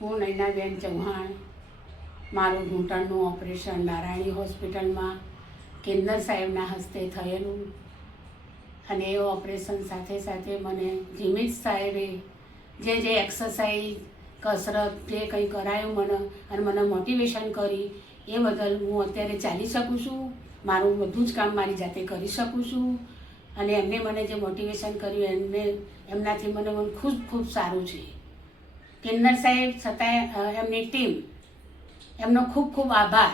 હું નૈનાબેન ચૌહાણ, મારું ઘૂંટણનું ઓપરેશન નારાયણી હોસ્પિટલમાં કેન્દ્ર સાહેબના હસ્તે થયેલું, અને એ ઓપરેશન સાથે સાથે મને જીમિત સાહેબે જે એક્સરસાઇઝ કસરત જે કંઈ કરાયું મને અને મને મોટિવેશન કરી એ બદલ હું અત્યારે ચાલી શકું છું, મારું બધું જ કામ મારી જાતે કરી શકું છું. અને એમને મને જે મોટિવેશન કર્યું એમનાથી મને ખૂબ ખૂબ સારું છે. કેન્દ્ર સાહેબ છતાંય એમની ટીમ, એમનો ખૂબ ખૂબ આભાર.